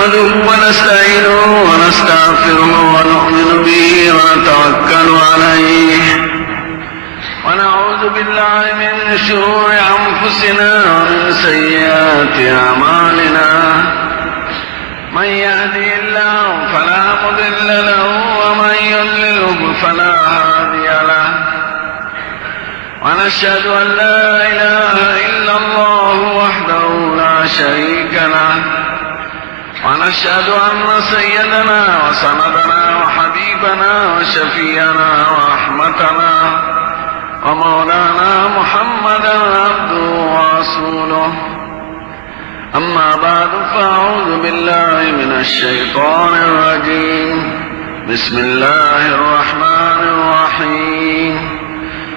نحمده ونستعينه ونستغفره ونؤمن به ونتوكل عليه ونعوذ بالله من شرور أنفسنا ومن سيئات أعمالنا من يهده الله فلا مضل له ومن يضلله فلا هادي له ونشهد أن لا إله إلا الله وحده لا شريك له ونشهد أن سيدنا وسندنا وحبيبنا وشفيعنا ورحمتنا ومولانا محمدا عبده ورسوله أما بعد فأعوذ بالله من الشيطان الرجيم بسم الله الرحمن الرحيم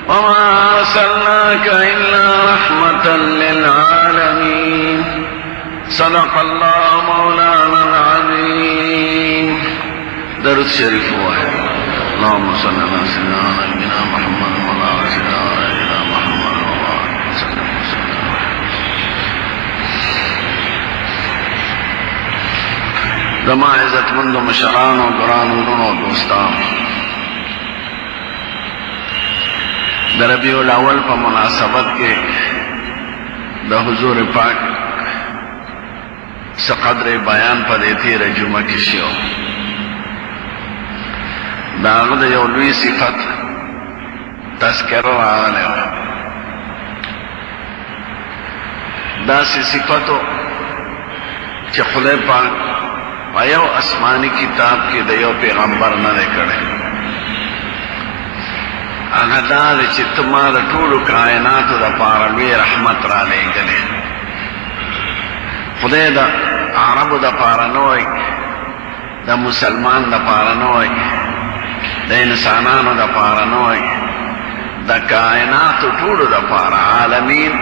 وما أرسلناك إلا رحمة للعالمين صدق الله مولانا العظيم. درود شريف واحد. اللهم صل على سيدنا نبينا محمد وعلى آل سيدنا محمد وسلم. زما عزتمند مشران و قرآن ورونو دوستان، در ربیع الاول په مناسبت کې د حضور پاک څه قدر بیان په دې تېره جمعه کې شو. د هغه د یو لوی صفت تذکره راغلی وه. داسې صفتو چې خدای پاک په یو آسماني کتاب کې د یو پیغمبر نه دی کړی. هغه دا دی چې ته ما د ټولو کائناتو دپاره لوی رحمت رالیږلی. خدای د عربو دپاره نه وایي، د مسلمان دپاره نه وایي، د انسانانو دپاره نه وایي، د کائناتو ټولو دپاره. عالمین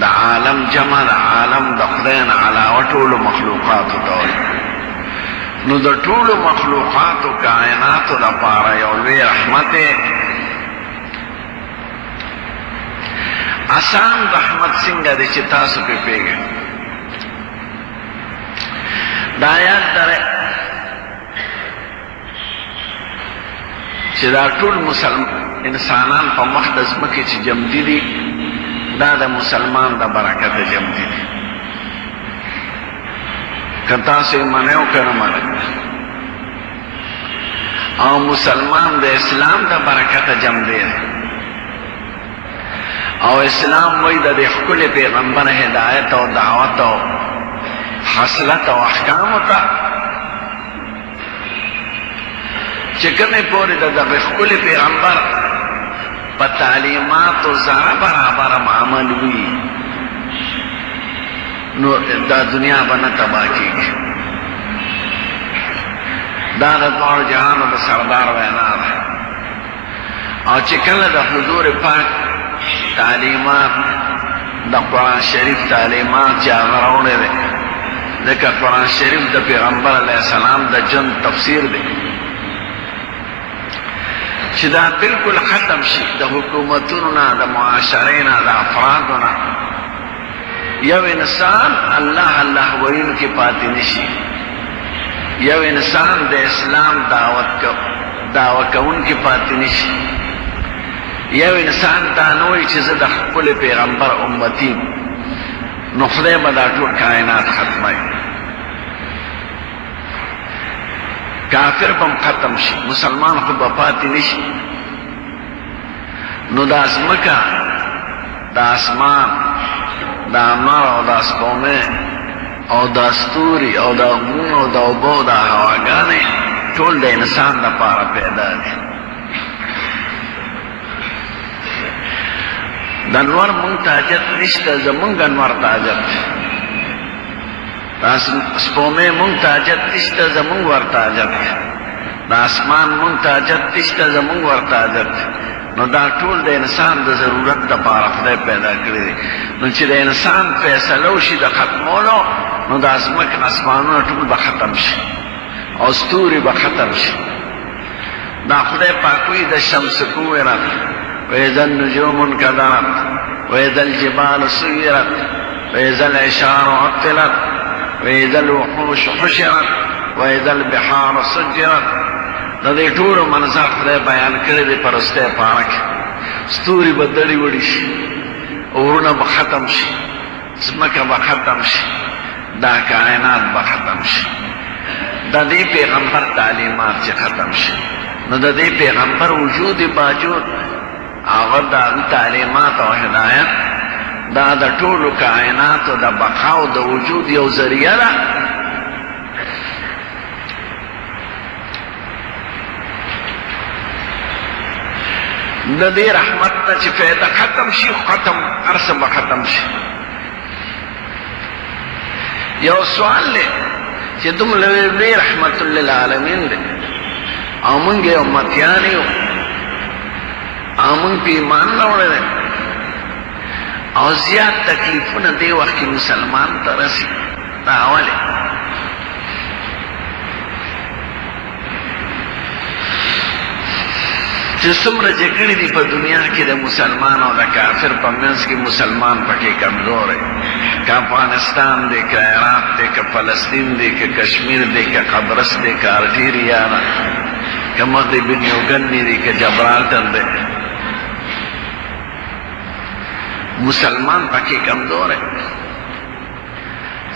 د عالم جمع د عالم د خدای نه علاوه ټولو مخلوقاتو ته وایي. نو د ټولو مخلوقاتو کائناتو دپاره یو لوی رحمت دی. آسان رحمت څنګه دی چې تاسو پې پوهېږئ. دا یاد لرئ چې دا ټول انسانان په مخ د ځمکې چې جمدي دي، دا د مسلمان د برکته جمدي دي. که تاسو یې منئ او که نه منئ. او مسلمان د اسلام د برکته جمدی دی. او اسلام وایي د دې ښکلي پیغمبر هدایت او دعوت او حاصلت او احکامو ته چې کومې پورې د دغه ښکلي پیغمبر په تعلیماتو ذره برابره عمل وي، نو دا دنیا به نه تباه کېږي. دا د دواړو جهانو د سردار وینا ده. او چې کله د حضور پاک تعلیمات د قرآن شریف تعلیمات چې هغه راوړی دی، ځکه قرآن شریف د پیغمبر علیه السلام د ژوند تفسیر دی، چې دا بالکل ختم شي د حکومتونو نه، د معاشرې نه، د افرادو نه. یو انسان الله الله ویونکی پاتې نشي. یو انسان د اسلام دعوه کوونکی پاتې نشي. یو انسان دا نه وایي چې زه د خپل پیغمبر امتی، نو خدای به دا ټول کائنات ختموي. کافر به هم ختم شي، مسلمان خو به پاتې نشي. نو دا ځمکه، د اسمان، د انار او د سپومې او د ستوري او د غرونو او د اوبو د هواګانې ټول د انسان دپاره پیدا دي. د انور مونږ ته حاجت نشته، زمونږ انور ته حاجت دی. د سپومې مونږ ته حاجت نشته، زمونږ ورته حاجت دی. د اسمان مونږ ته حاجت نشته، زمونږ ورته حاجت دی. نو دا ټول د انسان د ضرورت دپاره خدای پیدا کړي دي. نو چې د انسان فیصله وشي د ختمولو، نو د ځمکې اسمانونه ټول به ختم شي او ستوري به ختم شي. دا خدای پاک وایي د شمس کوورت وإذا النجوم انكدرت وإذا الجبال سيرت وإذا العشار عطلت وإذا الوحوش حشرت وإذا البحار سجرت. د دې ټولو منظر خدای بیان کړی دی پرستی پاړه کې. ستوري به دړې وړې شي، اورونه به ختم شي، ځمکه به ختم شي، دا کائنات به ختم شي. د دې پیغمبر تعلیمات چې ختم شي، نو د دې پیغمبر وجود باجود هغه د تعلیمات او هدایت دا د ټولو کائناتو د بقا او د وجود یو ذریعه ده. د دې رحمت نه چې فایده ختم شي، ختم هر څه به ختم شي. یو سوال دی چې دومره لوی رحمت للعالمین دی او موږ یې امتیان یو او موږ په ایمان راوړی دی او زیات تکلیفونه دې وخت کې مسلمان ته رسي. دا ولې؟ چې څومره جګړې دي په دنیا کې د مسلمان او د کافر په منځ کې، مسلمان پکې کمزور دی. که افغانستان دی، که عراق دی، که فلسطین دی، که کشمیر دی، که قبرص دی، که الجیریا ده، که مغرب نیوګنډي دی، که جبرالټر دی، مسلمان پکې کمزور دی.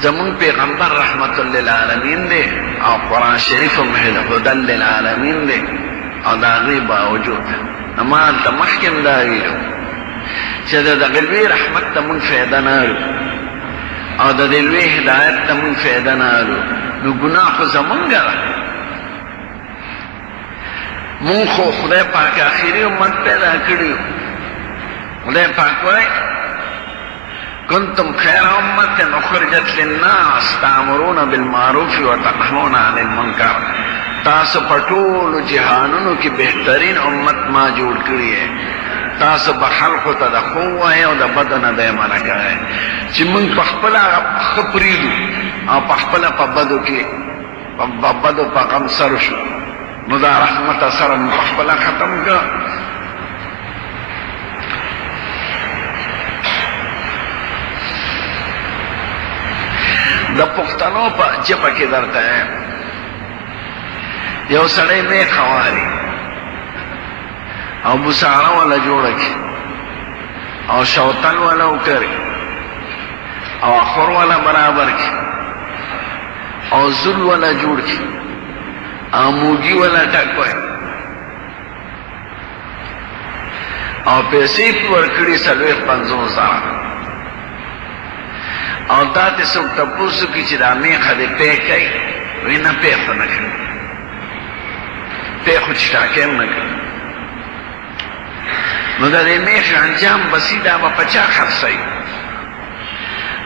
زمون پیغمبر رحمت للعالمین دی او قرآن شریف هم هدى للعالمین دی او دا غي باوجود اما هلته مخکې دا ویلو چې د دغه لوی رحمت ته مونږ فایده نه لرو او د دې لوی هدایت ته مونږ فایده نه لرو، نو ګناه خو زمونږ ده. مونږ خو خدای پاک آخري امت پیدا کړي. خدای پاک وایي کنتم خیر امت اخرجت للناس تأمرون بالمعروف وتنهون عن المنکر. تاسو په ټولو جهانونو کې بهترین امت ما جوړ کړی ہے. تاسو به خلقو ته د ښو وایئ او د بدو نه به یې منع کوئ. چې موږ په خپله ښه پرېږدو او په خپله په بدو کې په بدو په غم سر شو، نو دا رحمت سره مو په خپله ختم کړه. د پښتنو په ژبه کې درته یو سړی میخ غواړي او بوساړه والا جوړه کړي او شوتل والا وکړي او اخور والا برابر کړي او زل والا جوړ کړي او موږي والا ټکوي او پیسې ورکړي 450,000 او دا ته څوک تپوسو کې چې دا میخه دې پې کوي، وایي نه پې خو نه کوي، پې خو چې ټاکې هم نه کوي. نو د دې میخې انجام بسي دا به په چا خرڅوي؟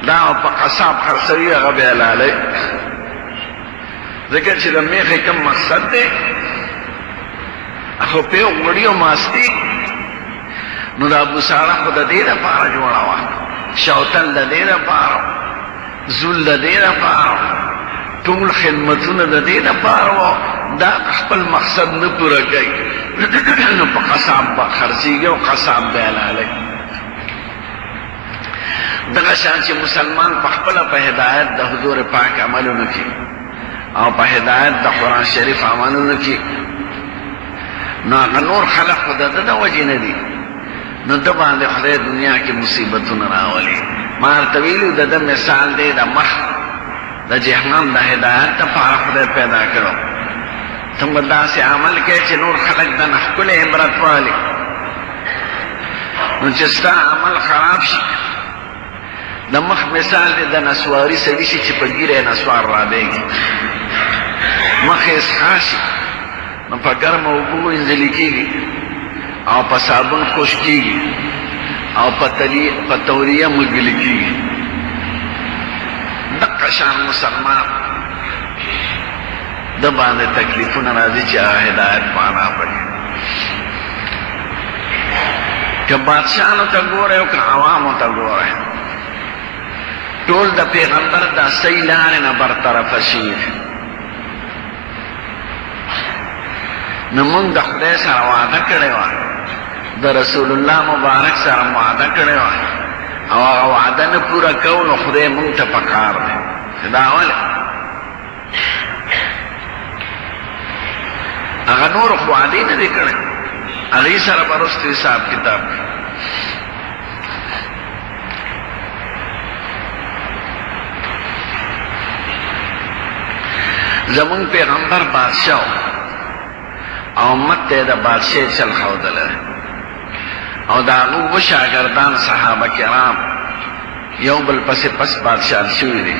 دا به په قصاب خرڅوي، هغه به یې لالی. ځکه چې د میخې کوم مقصد دی خو پې غوړي او ماستې، نو دا بوساړه خو د دې دپاره جوړه وه، شوتل د دې دپاره، زول د دې دپاره، ټول خدمتونه د دې دپاره وه. دا خپل مقصد نه پوره کوي، نو په قصاب به خرڅېږي او قصاب به یې لالی. دغه شان چې مسلمان په خپله په هدایت د حضور پاک عملونه کوي او په هدایت د قرآن شریف عملونه کوي، نو هغه نور خلق خو د ده د وجې نه دي، نو ده باندې خدای دنیا کې مصیبتونه راولي. ما ورته ویلي د ده مثال دی د مخ د جهنم د هدایت دپاره خدای پیدا کړو. ته به داسې عمل کوې چې نور خلک د نه ښکلی عبرت والي، نو چې ستا عمل خراب شي. د مخ مثال دی د نسواري سړي شي چې په ګیره یې نسوار رابېږي، مخ یې سخا شي، نو په ګرمه اوبو وینځلي کېږي او په صابون خوش کېږي او په توریه مږلي کېږي. دقه شان مسلمان د باندې تکلیفونه راځي چې هدایت معنا پړي. که بادشاهانو ته ګورئ او که عوامو ته ګورئ، ټول د پیغمبر د صحیح لارې نه برطرفه شوي. نو موږ د خدای سره وعده کړې وه، د رسول الله مبارک سره وعده کړې وه او هغه وعده نه پوره کوو، نو خدای موږ ته پکار دی. دا ولې هغه نور خو عادي نه دي کړی هغې سره به وروسته حساب کتاب زمون پیغمبر بادشاہ او امت ته د بادشاہ چل ښودلی او د هغو اووه شاګردان صحابه کرام یو بل پسې پس بادشاهان شوي دي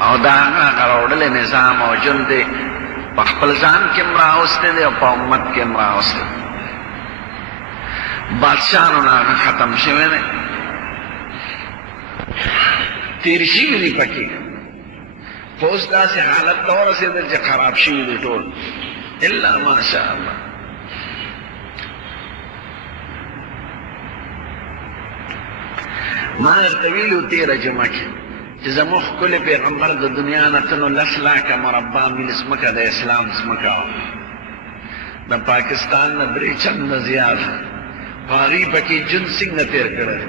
او د هغه راوړلی نظام او ژوند دی په خپل ځان کې هم راوستی دی او په امت کې هم راوستی دی بادشاهانو نه هغه ختم شوی دی تېر شوي دي پکې خو اوس داسې حالت ته ورسېدل چې خراب شوي دي ټول الا ماشاء الله ما درته ویلي وو تېره جمعه کې چې زموږ ښکلی پیغمبر د دنیا نه ته نو 10 لاکه مربع میل ځمکه د اسلام ځمکه وه د پاکستان نه 3 چنده زیات په هغې پکې ژوند څنګه تېر کړی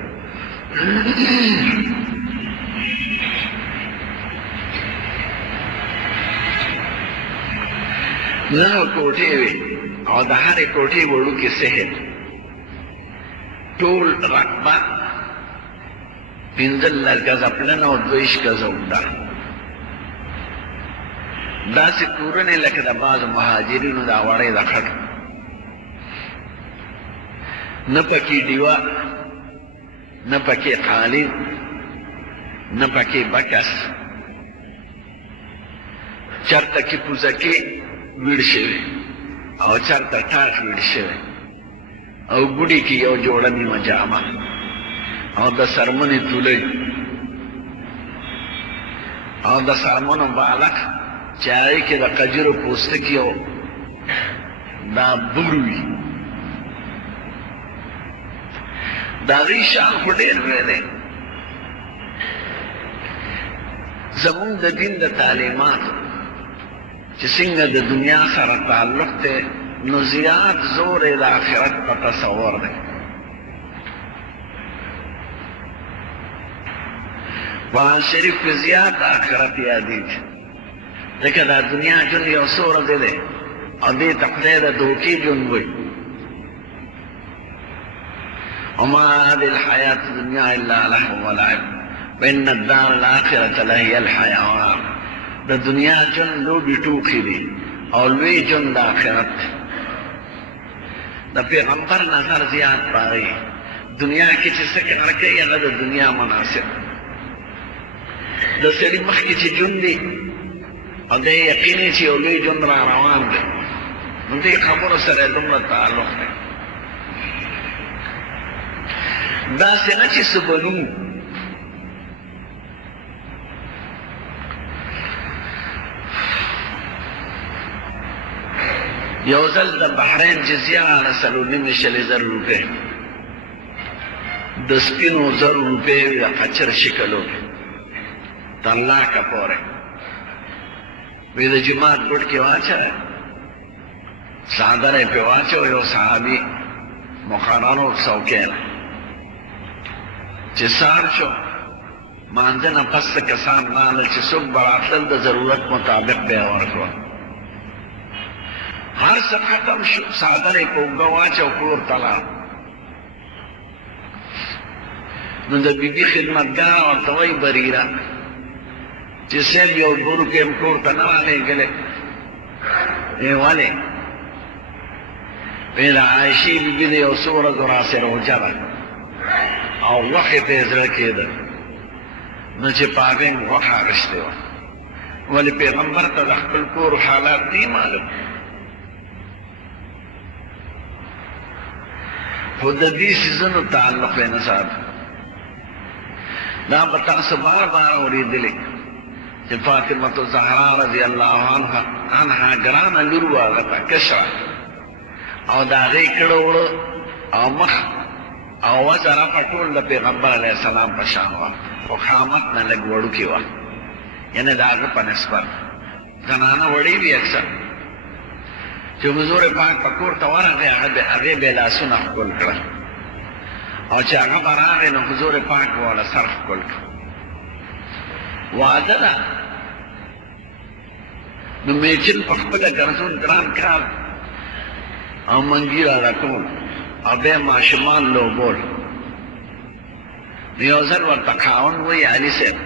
نو کوټې وې او د هرې کوټې وړوکې صحن ټول رقبه 15 ګزه پلنه او 22 ګزه اوږده داسې کورونه لکه د بعضو مهاجرینو دا وړۍ د خټو نه پکې ډیوه نه پکې قالین نه پکې بکس چرته کې پوزکې ویړ شوی او چرته ټاټ ویړ شوی او ګوډي کې یو جوړه نیمه جامه او د سرمنې تولۍ او د سرمنو بالک چې هغې کې د قجرو پوستکي او دا بور وي د هغې شان خو ډېر لوی دی زمونږ د دین د تعلیماتو چې څنګه د دنیا سره تعلق دی نو زیات زور یې د آخرت په تصور دی قرآن شریف کې زیات آخرت یادېږي ځکه دا دنیا ژوند یو څو ورځې دی او دې ته خدای د دوکې ژوند وایي وما هذه الحياة الدنيا إلا لهو ولعب وإن الدار الآخرة لهي الحيوان د دنیا ژوند لوبې ټوکې دي او لوی ژوند د آخرت د پیغمبر نظر زیات په هغې دنیا کې چې څه کار کوي هغه د دنیا مناسب د سړي مخکې چې ژوند دی او دی یقین یې چې یو لوی ژوند را روان دی نو دې خبرو سره یې دومره تعلق دی داسې نه چې څه بلو یو ځل د بحرین جزیه علی 4.5 روپۍ د سپینو زرو روپۍ د قچر شکل و تر لاکه پورې وی د جومات ګوټ کې واچوی څادر یې پرې واچو یو صحابي مقررو څوکۍ نه چې سهار شو مانځه نه پس کسان راغلل چې څوک به راتلل د ضرورت مطابق به یې ورکړل هر څه ختم شو څادر یې په اوږه واچو کور ته لاړ نو د بیبي خدمتګار ورته وایي بریره چې صاحب یو 2 روپۍ م کور ته نه رالېږلې ویې ولې ویې د عایشې بیبي د یو څو ورځو راسې روژه ده او غوښې ته یې زړه کېده نو چې په هغې م غوښه اخیستې وه ولې پیغمبر ته د خپل کور حالات نه معلوم خو د دې څیزونو تعلق یې نه ساته دا به تاسو بار بار اورېدلې چې فاطمة الزهرا رضی الله عنها ګرانه لور وه هغه ته کشره او د هغې کړه وړه او مخ او وجه رفع ټول د پیغمبر علیه السلام په شان وه خو خامت نه لږ وړوکې وه یعنې د هغه په نسبت زنانه وړې وي اکثر چې حضور پاک په کور ته ورغی هغې به یې لاسونه ښکل کړل او چې هغه به راغی نو حضور پاک به واله سر ښکل کړ واده ده نو میچن په خپله ګرځون ګران کار او منګي را راکول او بیا ماشومان لوبول. نو یو ځل ورته خاوند وایي علي صاحب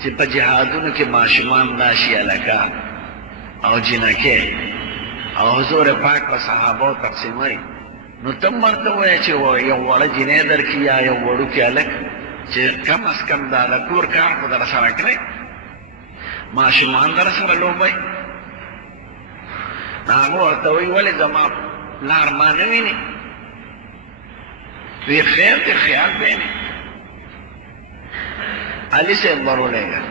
چې په جهادونو کې ماشومان راشي هلکان او جنکې او حضور پاک په صحابو تقسیموي، نو تم ورته وایه چې یو وړه جنۍ درکړي یا یو وړوکی هلک چې کم از کم دا د کور کار خو در سره کړئ، ماشومان در سره لوبئ. نو هغه ورته وایي ولې زما پلار ما نه ویني؟ وی خیر دی خیال بیني. علي صاحب ورولېږه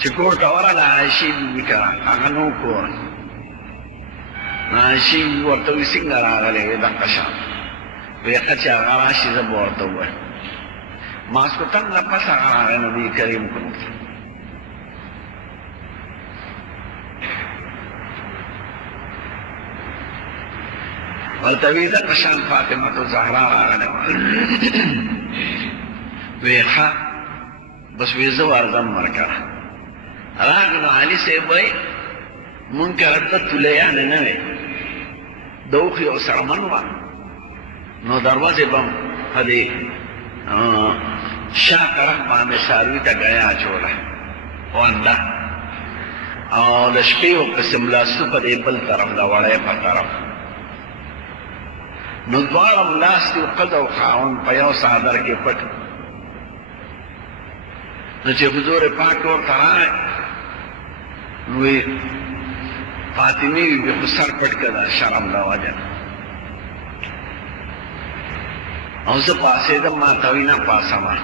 چې کور ته ورغله عایشې بیبي کره، هغه نو کور. نو عایشې بیبي ورته وایي څنګه راغلی؟ وی دغه شان. وی ښه چې هغه راشي زه به ورته ووایم. ماسخوتن نه پس هغه راغی نبي کریم کور ته. ورته وی دغه شان فاطمة الزهرا راغلی وه. وی ښه بس وی زه ورځم ورکړه. راغی نو علي صاحب وایي مونږ کره ته تولیانې نه وې، د اوښ یو څرمن وه، نو دروازې به په دې شا طرف باندې څاروي ته ګیا اچوله ونډه، او د شپې یو قسم لاسو په دې بل طرف د وړی په طرف. نو دواړه ملاستي و ښځه او خاوند په یو څادر کې پټ. نو چې حضور پاک ورته راغی نو وی فاطمې بیبي خو سر پټ کړه د شرم د وجه، او زه پاڅېدم ما ته وایي نه پاڅوه.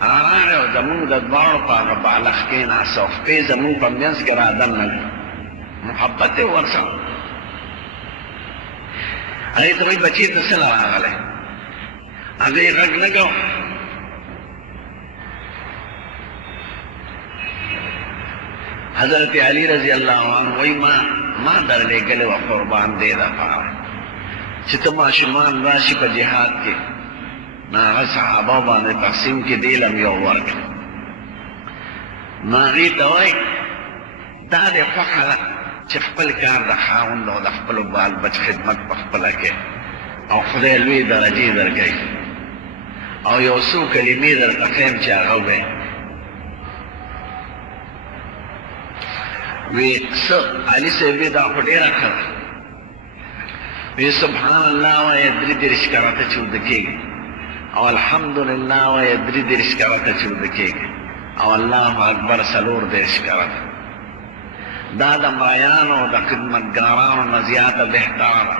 راغی او زمونږ د دواړو په هغه بالښت کېناسته او خپې زمونږ په منځ کې رادننه کړه، محبت یې ورسره. هغې ته وایي بچې ته څه راغلی؟ هغې غږ نه کوه. حضرت علی رضی اللہ عنہ وی ما در لګلې وه قربان دې دپاره چې ته ماشومان راشي په جهاد کې، نو هغه صحابه باندې تقسیم کې دې لم یو ورکړه. نو هغې ته وایي دا دې خوښه ده چې خپل کار د خاوند او د خپلو بال بچ خدمت په خپله کې، او خدای لوی درجې درکوي، او یو څو کلمې درته ښیم چې هغه ووایي. وی څه علي صاحب وی دا خو ډېره ښه ده. وی سبحان الله وایه 33 کرته چې اوده کېږي، او الحمدلله وایه 33 کرته چې اوده کېږي، او الله اکبر 34 کرته. دا د مریانو د خدمتګارانو نه زیاته بهتره ده،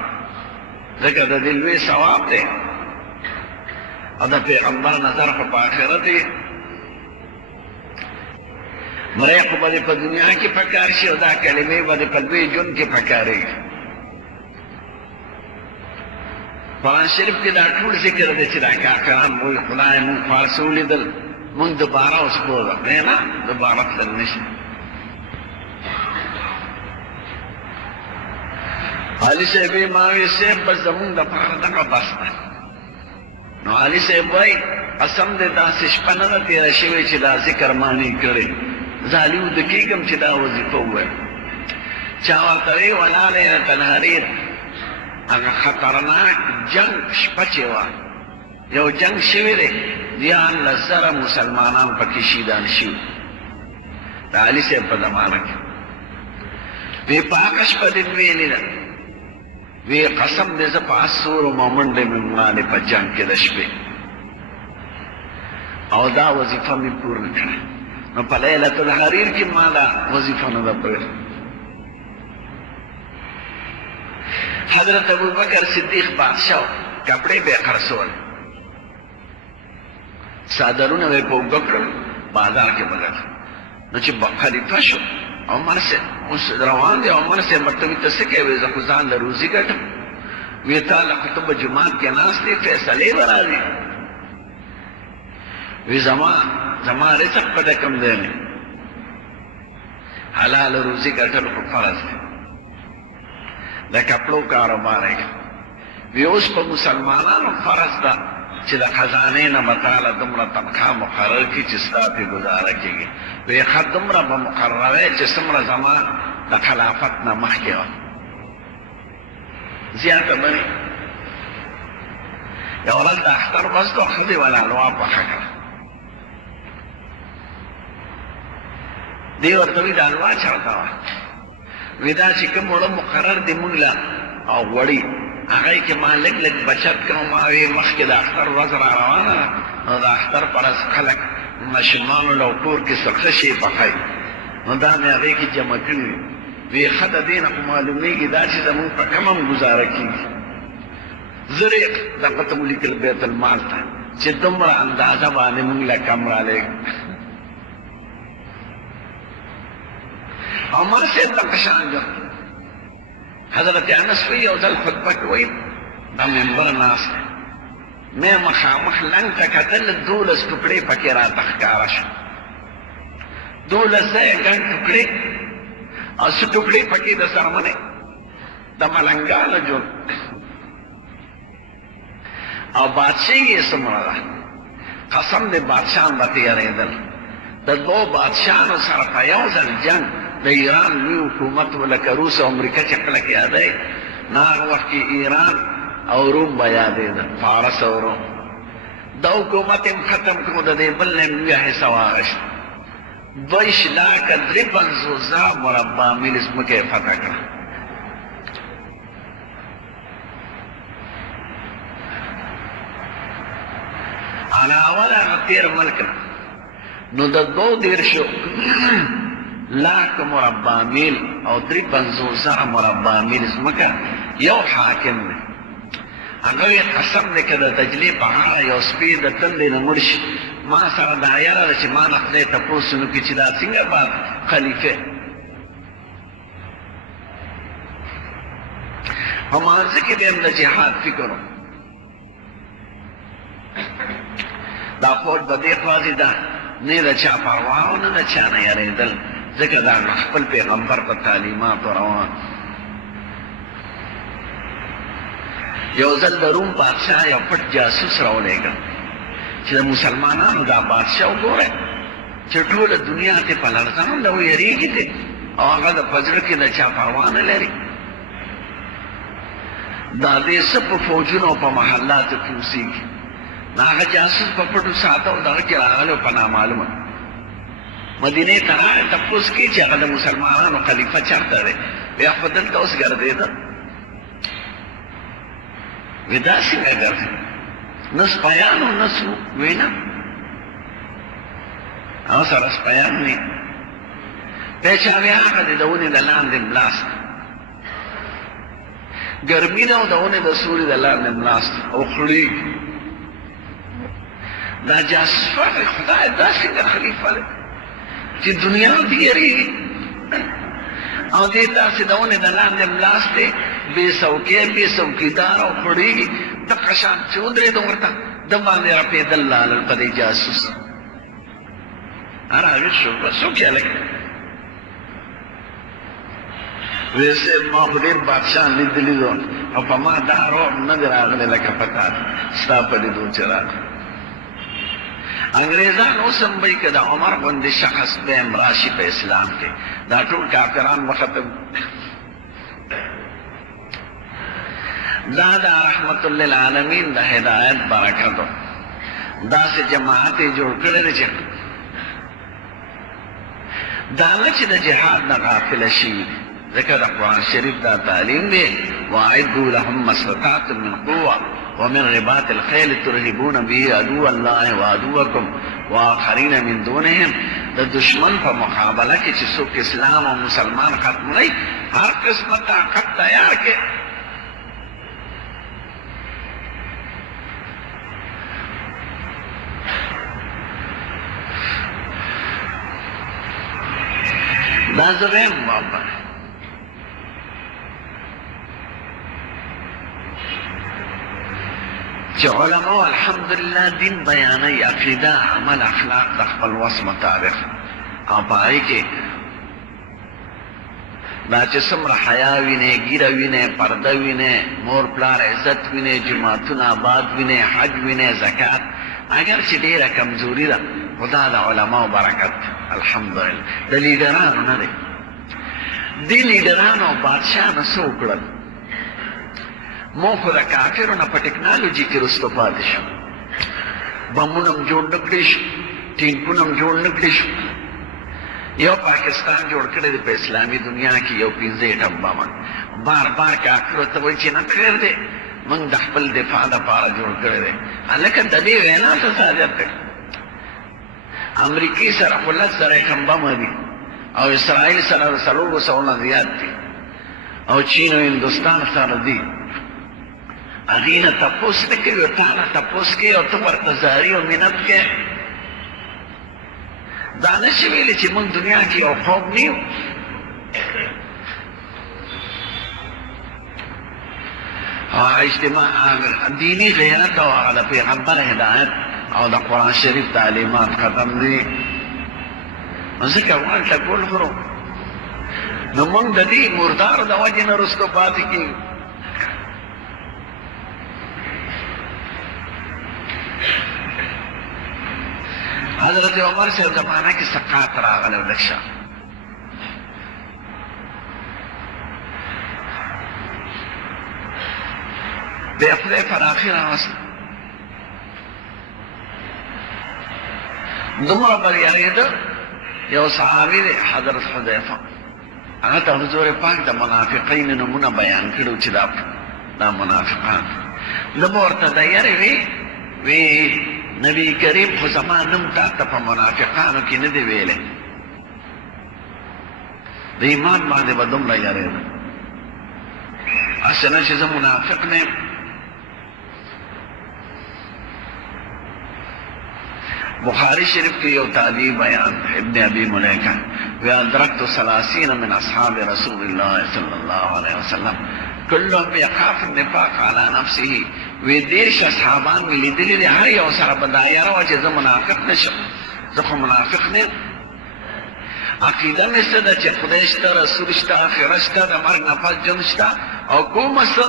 ځکه د دې لوی ثواب دی، او د پیغمبر نظر خو په آخرت وي. مری خو به دې په دنیا کې پکار شي، او دا کلمې به دې په لوی ژوند کې پکارېږي. قرآن شریف کې دا ټول ذکر دی چې دا کافران وایي خدای مونږ فارس ولیدل، مونږ دوباره اوس بوځه. نه دوباره تلل نشي. علي صاحب یې ما وایي صاحب بس زمونږ دپاره دغه بس ده. نو علي صاحب وایي قسم دې داسې شپه نه ده تېره شوې چې دا ذکر ما نه کړی، زه علي اوده کېږم چې دا وظیفه ووایم. چا ورته وایي ولا لیلة الحریر، هغه خطرناک جنگ شپه چې وه، یو جنگ شوی دی 19,000 مسلمانان پکې شهیدان شوي د علي صاحب په زمانه کې. وی په هغه شپه دې ویلې ده، وی قسم دې زه په اسور و منډې مې وړاندې په جنگ کې د شپې، او دا وظیفه مې پوره کړه. نو په لیلة الحریر کې ما دا وظیفه نه ده پرېښې. حضرت ابوبکر صدیق بادشاہ کپڑے به خرڅول، څادرونه به یې په اوږه کړل، بازار کې به ګټل. نو چې خلیفه شو عمر صاحب اوس روان دی، عمر صاحب ورته وایي ته څه کوې؟ وایي زه خو ځان له روزي ګټم. وایي تا لکه ته به جومات کې ناست یې، فیصلې به راځي. وایي زما رزق په ده کم دی، حلال روزي ګټل خو فرض دی، د کپړو کاروبار یې. وایي اوس په مسلمانانو فرض ده چې د خزانې نه به تاله دومره تنخوا مقرر کړي چې ستا پې ګزاره کېږي. وایي ښه دومره به مقرروی چې څومره زما د خلافت نه مخکې وه، زیاته به وي. یو ورځ د اختر ورځ ده، ښځې وله حلوا پخه کړه. دی ورته وایي د حلوا چېرته وه؟ وایي دا چې کوم وړه مقرر دی مونږ له او غوړي هغه کې ما لږ لږ بچت کړم. ما وی مخکې د اختر ورځ را روانه ده، نو د اختر په ورځ خلک ماشومانو له کور کې څه شی پخوي، نو دا مې هغې کې جمع کړي وي. وی ښه د دې نه خو معلومېږي دا چې زمونږ په کم هم ګزاره کېږي. زر یې دغه ته ولیکل بیت المال ته چې دومره اندازه باندې مونږ له کم رالېږي. او ما صاحب دغه شان جو حضرت انس وی یو ځل خطبه کې وایي دا ممبر ناست دی، مې مخامخ لنګ ته کتل 12 ټوکړې پکې راته ښکاره شو. 12 ګڼ ټوکړې او څه ټوکړې پکې د څرمنې د ملنګانو جوړ او بادشاهي یې څومره ده. قسم دې بادشاهان به تېرېدل. د دوو بادشاهانو سره په یو ځل جنګ د ایران لوی حکومت لکه روس او امریکا چې خلک یادوي، نه هغه وخت کې ایران او روم به یادېدل، فارس او روم. دا حکومت یې ختم کړو، د دې بل نه یې لویه حصه واخیسته. 2,53,000 مربع میل ځمکه یې فتح کړه. علاوه د هغه تېر ملک نو د 2.5 لاک مربع میل او 53,000 مربع میل ځمکه یو حاکم دی. هغه یې قسم دی که د دجلې په غاړه یو سپی د تندې نه مړ شي، ما سره دا یاره ده چې ما نه خدای تپوس ونه کړي چې دا څنګه به خلیفه. په مانځه کې به هم د جهاد فکر و. دا فوج به دې خواځي ده، نه د چا پروا او نه د چا نه یارېدل، ځکه دا خپل پیغمبر په تعلیماتو روان. یو ځل د روم بادشاه یو پټ جاسوس راولېږه چې د مسلمانانو دا بادشاه وګوره چې ټوله دنیا ته په لړزان ده ویریږي دی او هغه د په زړه کې د چا پروا نه لري. دا دې څه په فوجونو په محلاتو کې اوسېږي. نو هغه جاسوس په پټو ساته او دغه کې راغلی په نامعلومه مدینې ته راغی، تپوس کړي چې هغه د مسلمانانو خلیفه چېرته دی. بیا خو دلته اوس ګرځېده. وی دا څنګه ګرځي؟ نه سپیان او نه څوک. وی نه، هغه سره سپیان نه. بیا چې هغې هغه دی د ونې د لاندې ملاست، ګرمي ده او د ونې د سوري د لاندې ملاست او خړېږي. دا جاسوس وایي خدای دا څنګه خلیفه دی چې دنیا دې یېرېږي او دې داسې د ونې د لاندې ملاست دی، بې څوکۍ بې څوکیدار او خړېږي. دغه شان چې ودرېده ورته ده باندې رپېدل لالل په دې جاسوس. راویښ شو، څوک یې هلک ویې صاحب ما خو ډېر بادشاه لیدلي دو او په ما دا رعب نه دی راغلی لکه په تا ستا په لیدو چې راغلی. انګریزان اوس هم وایي که د عمر غوندې شخص به هم راشي په اسلام کې، دا ټول کافران به ختم. دا د رحمت للعالمین د هدایت برکت و. داسې جماعت یې جوړ کړی دی چې دا نه چې د جهاد نه غافله شوي دي، ځکه د قرآن شریف دا تعلیم دی واعدوا لهم ما استطعتم من قوة ومن رباط الخيل ترهبون به عدو الله وعدوكم واخرین من دونهم. د دشمن په مقابله کې چې څوک اسلام او مسلمان ختموي، هر قسمه طاقت تیار کړي. دا زغیم بابا چې علماء الحمدلله دین بیانوي، عقیده عمل اخلاق د خپل وس مطابق، او په هغې کې دا چې څومره حیا وینې ګیره وینې پرده وینې مور پلار عزت وینې جماعتونه آباد وینې حج وینې زکات اگر چې ډېره کمزوري ده خو دا د علماو برکت الحمدلله د لیډرانو نه دی دې لیډرانو او بادشاه نه څه وکړل مو خو د کافرو نه په ټکنالوجي کې رسته پاتې شو بمونه هم جوړ نه کړی شو ټینکونه هم جوړ نه کړی شو یو پاکستان جوړ کړی دی په اسلامي دنیا کې یو 15 ایټم بم بار بار کافرو ته وایي چې نه خیر دی موږ د خپل دفاع لپاره جوړ کړی دی هلکه د دې وینا ته څه حاجت دی امریکې سره خو 10 زره ایټم بم دي او اسرائیل سره 400 نه زیات دي او چین او هندوستان سره دي هغې نه تپوس نه کوي او تا نه تپوس کوي او ته ورته زاري او منت کوې دا نشي ویلی چې موږ دنیا کې یو قوم نه یو اجتماع دینی غیرت او د پیغمبر هدایت او د قرآن شریف تعلیمات ختم دي ځکه والته ګول خورو نو موږ د دې مردارو د وجې نه رستو پاتې کېږو حضرت عمر صاحب زمانہ کې سقاط راغلی و لږ شه بیا خدای فراخي راوسته دومره بریالېده یو صحابي دی حضرت حذیفه هغه ته حضور پاک د منافقین نومونه بیان کړو چې دا منافقان ده به ورته د یارې وی نبی کریم خو زما نوم تا ته په منافقانو کې نه دی ویلی د ایمان باندې به دومره یارېده هسې نه چې زه منافق نه یم بخاری شریف کې یو تابعی بیان ابن ابي مليكه و ادركت 30 من اصحاب رسول الله صلى الله عليه وسلم كلهم يخاف النفاق على نفسه وی دیرش اصحابان وی لیدلی دی هر یو سره به دا یاره وه چې زه منافق نشم زه خو منافق نه یم عقیده مې څه ده چې خدای شته رسول شته آخرت شته د مرګ نه پس ژوند شته او کومه څه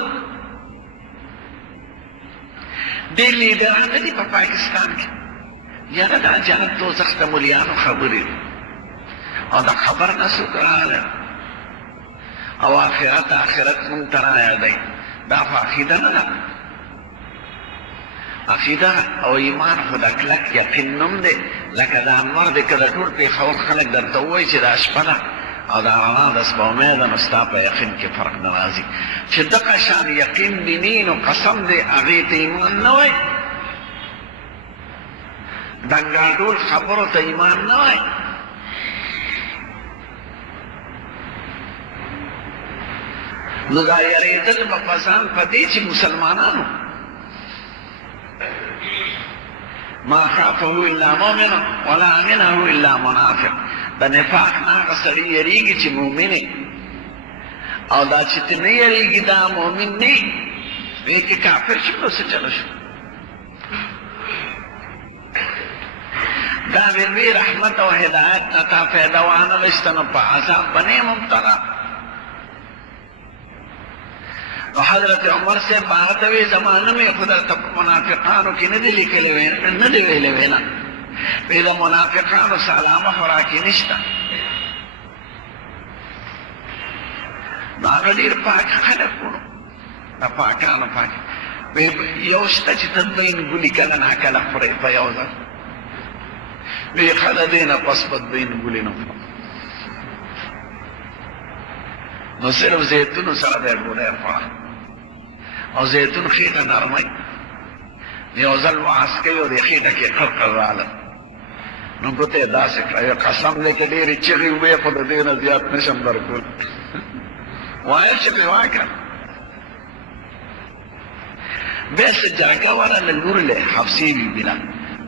ډېر لیډران نه دي په پاکستان کې یاره دا جنت دوزخ د ملیانو خبرې دي او دا خبر نه څوک راغلی او آخرت مونږ ته رایادوي دا خو عقیده نه ده عقیده او ایمان خو د کلک یقین نوم دی لکه د انور دی که د ټول پېښور خلک درته ووایي چې دا شپه ده او دا رڼا د سپومۍ ده نو ستا په یقین کې فرق نه راځي چې دغه شان یقین دیني نو قسم دی هغې ته ایمان نه وایي دنګاډول خبرو ته ایمان نه وایي نو دا یریدل به په ځان په دې چې مسلمانانو ما خافه الا مؤمن ولا امنه الا منافق د نفاق نه هغه سړي یریږي چې مؤمن او دا چې ته نه یریږي دا مؤمن نه وی کې کافر شو نو څه چلو شو دا وی رحمت او هدایت نه تا فایده وانه نو په عذاب باندې مبتلا و حضرت عمر سے بات ہوئی زمانہ میں خدا تب منافقانو کی ندی لکھلے ندی ویلے وینا پیدا منافقانو سلامہ خوراکی نشتا ناغا دیر پاک خلق کنو دا پاکانو پاک یوشتا چی تدبین گلی کلن حکل خوری پا یوزا وی خدا دینا پس بدبین گلی نفر نو صرف زیتونو سر دیر گولی فرا او زیتون خیطه نرمی یو ځل وعظ کوي او د خیټه کې قرقر راغله نو ګوتې داسې کړه قسم دی که ډېرې چغې ووایې خو د دې نه زیات نشم درکول وایه چې پرې واکړه بیا سجاګه ورله لور له حفصې بیبي نه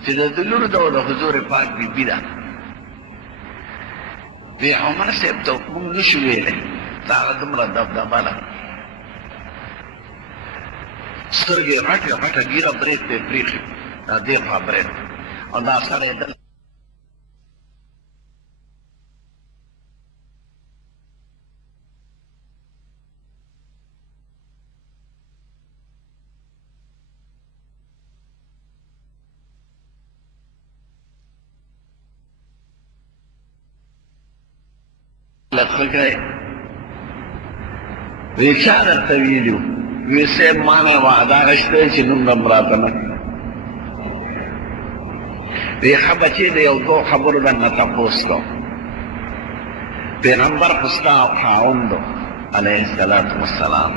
چې د لور ده او د حضور پاک بیبي ده وی عمر صاحب ته موږ نشو ویلی دا هغه دومره دبدبه ده سترګې غټې غټه ګیره برېت دی پرېښي دا دې خوا برېت او دا سره یې لکھے ویچا درته ویلو وی صاحب مانا وعده غشته چې نوم هم راته نه وی ښه بچې د یو دوه خبرو درنه تپوس کوم پیغمبر خو ستا خاوند و علیه الصلاة والسلام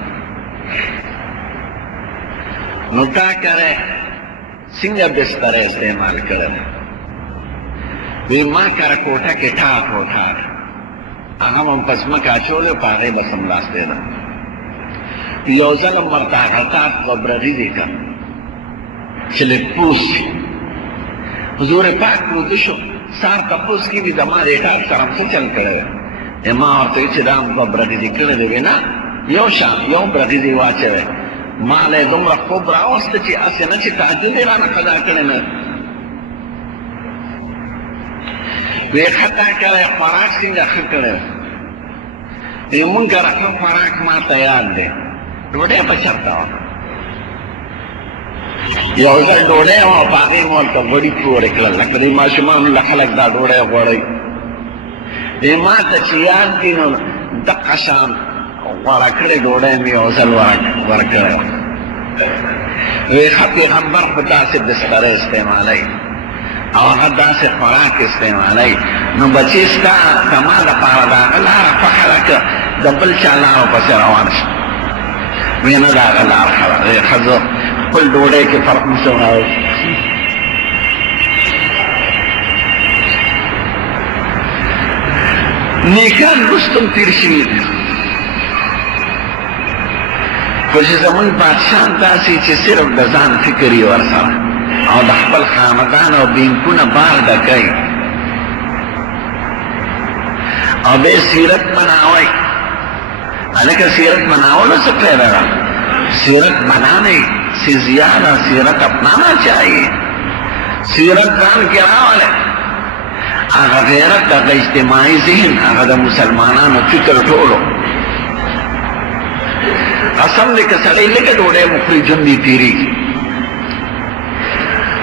نو تا کرے څنګه بستر استعمال کړی وی ما کره کوټه کې ټاټ و ټاټ هغه هم په ځمکه اچولی په هغې به سملاستی ده یو ځل هم ورته هغه ټاټ به برغیزې کړ چې لږ پوس شي حضور پاک وده شو سار تپوس کې وي زما دې ټاټ سره هم څه چل کړی دی ما ورته ویل چې دا هم به برغیزې کړی دی وی نه یو شان یو برغیزې واچوی ما له دومره خوب راوسته چې هسې نه چې تعجب یې رانه قضا کړی نه وی خطا کړی خوراک څنګه ښه کړی وی مونږ رقم خوراک ما ته یاد دی ډوډۍ به چېرته وه یو ځل ډوډۍ وه په هغې مو ورته غوړي پورې کړل لکه دې ماشومانو له خلک دا ډوډۍ غوړوي وی ما ته چې یاد دي نو دقه شان غوړه کړې ډوډۍ مې یو ځل ورکړی وه وی ښه پیغمبر خو داسې بستره استعمالوي او هغه داسې خوراک استعمالوي نو بچې ستا زما دپاره د هغه لاره خوښه ده که د بل چا لارو پسې روان شي وی نه د هغه لار ښه ده ښه زه خپل ډوډۍ کې فرق نشم راوړی نیکان رستم تیر شوي دي خو چې زمونږ بادشاه داسې چې صرف د ځان فکر یې ورسره او د خپل خاندان او بینکونه بار ډکوي او بیا سیرت مناوی هلکه سیرت مناولو څه فایده ده سیرت بنانے سے زیادہ سیرت اپنانا چاہیے سیرت ځان کې راولئ هغه غیرت هغه اجتماعي ذهن هغه د مسلمانانو فکر ټولو قسم دې که سړی لږه ډوډۍ وخوري ژوند دې تېرېږي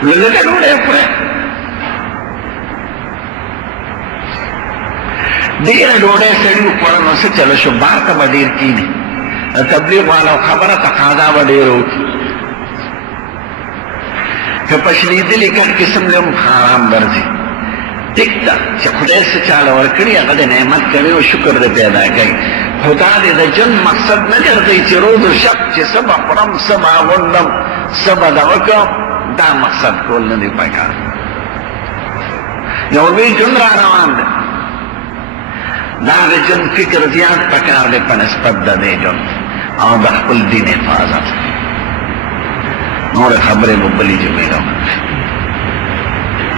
لږه ډوډۍ وخوره ډېره ډوډۍ سړي وخوړه نو څه چله شو بار ته به ډېر کښېني د تبلیغ والا خبره تقاضا به ډېره وکړي که په شلېدلي کټ کې څومره هم حرام ګرځي ټیک ده چې خدای څه چاله ورکړي هغه د نعمت کوي او شکر دې پیدا کوي خدا دې د ژوند مقصد نه ګرځوي چې روز و شب چې څه به خورم څه به اغوندم څه به دغه کوم دا مقصد کول نه دی پکار یو لوی ژوند را روان دی دا د ژوند فکر زیات پکار دی په نسبت د دې ژوند او د خپل دین حفاظت نور خبرې به بلې جمعې راوړي